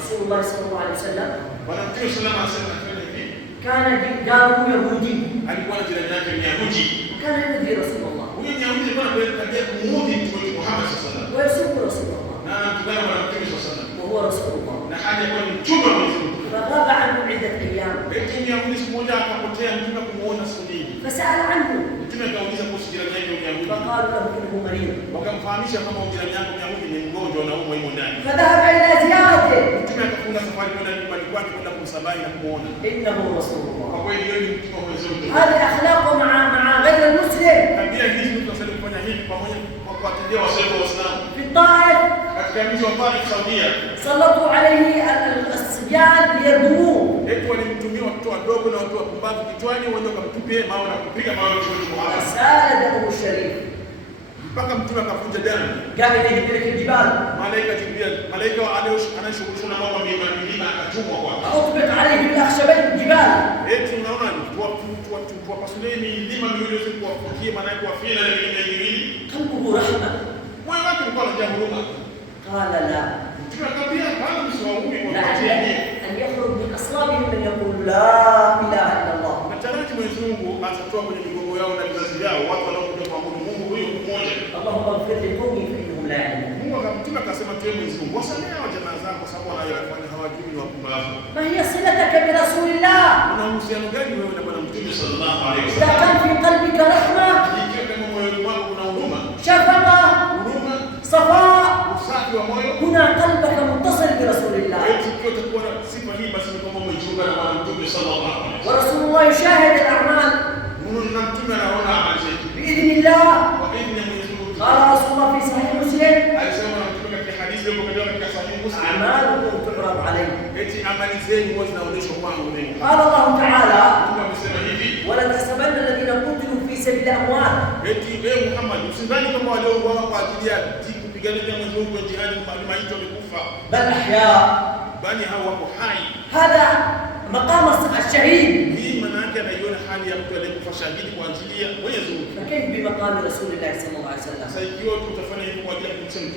رسول الله صلى الله عليه وسلم Bwana Mtume sallallahu alaihi wasallam anasema hivi, كان جاره يهودي alikuwa na jirani yake Myahudi. وكان يؤذي رسول الله Huyo Myahudi alikuwa anataka kumuudhi Mtume Muhammad sallallahu alaihi wasallam. ويسب رسول الله Na anamtukana Bwana Mtume sallallahu alaihi wasallam. وهو رسول الله. Na hali ya kuwa ni mtume wa Mwenyezi Mungu. فغاب عنه عدة أيام. Eti Myahudi siku moja akapotea, Mtume kumuona siku nyingi. فسأل عنه. Mtume akauliza kuhusu jirani yake Myahudi. فقال له إنه مريض. Wakamfahamisha kama jirani yake Myahudi ni mgonjwa na umwa imo ndani. فذهب إلى زيارته. Mtume akafunga safari kwenda nyumbani kwake kwenda kumsabai na kumuona. إنه رسول الله. Kwa kweli yeye ni mtume wa Mwenyezi Mungu. هذه أخلاقه مع غير المسلم. Tabia hizi mtu asali kufanya hivi pamoja kwa kuwatetea wasio Waislamu. في الطائف Katika mji wa Taif Saudia, سلطوا عليه الصبيان ليرجموه. eti walimtumia watoto wadogo na watu wapumbavu kichwani waende wakamtupie mawe na kupiga mawe Mtume Muhammad. فسال دمه الشريف. Mpaka Mtume akavuja damu. قال إليه ملك الجبال. Malaika Jibril, malaika anayeshughulika na mambo ya milima akatumwa kwake. أطبق عليه بالأخشبين الجبال. Eti unaona ni tuwapasulie milima miwili ili kuwafukia maana kuwafia na milima miwili. قلبه رحمة. Moyo wake ulikuwa unajaa huruma. قال لا. Mtume akamwambia hapana, msiwaue kwa kuwatia يعني nia. أن يخرج من أصلابهم من يقول لا إله إلا الله. Nataraji Mwenyezi Mungu atatoa kwenye migongo yao na vizazi vyao watu wanaokuja kuabudu Mungu huyo mmoja. اللهم اغفر لقومي فإنهم لا يعلمون. Mungu akamtuma akasema tuwe Mwenyezi Mungu wasamehe hao jamaa zako kwa sababu wanayofanya hawajui ni wapumbavu. ما هي صلتك برسول الله؟ Una uhusiano gani wewe na Bwana Mtume sallallahu alaihi إذا wasallam? كان في قلبك رحمة، Ikiwa kama moyoni mwako kuna huruma, شفقة، صفاء، usafi wa moyo, هنا قلبك متصل برسول الله. eti ikiwa utakuwa na sifa hii basi ni kama umejiunga na Bwana Mtume sallallahu alaihi wasallam. ورسول الله يشاهد الأعمال Mungu na Mtume anaona amali zetu. بإذن الله. Kwa idhini ya Mwenyezi Mungu. قال رسول الله في صحيح مسلم: Alisema na Mtume katika hadithi iliyopokewa katika Sahih Muslim. أعمالكم تعرض عليه. Eti amali zenu huwa zinaonyeshwa kwangu mimi. قال الله تعالى: Mungu amesema hivi. ولا تحسبن الذين قتلوا في سبيل أموات. Eti wewe Muhammad usidhani kama waliouawa kwa ajili ya kupigania Mwenyezi Mungu kwa jihadi maiti wamekufa, بل أحياء. bali hao wako hai. هذا مقام الشهيد. Hii maana yake anaiona hali ya mtu aliyekufa shahidi kwa ajili ya Mwenyezi Mungu. فكيف بمقام رسول الله صلى الله عليه وسلم؟ Sasa ikiwa tutafanya hivyo kwa ajili ya kumsema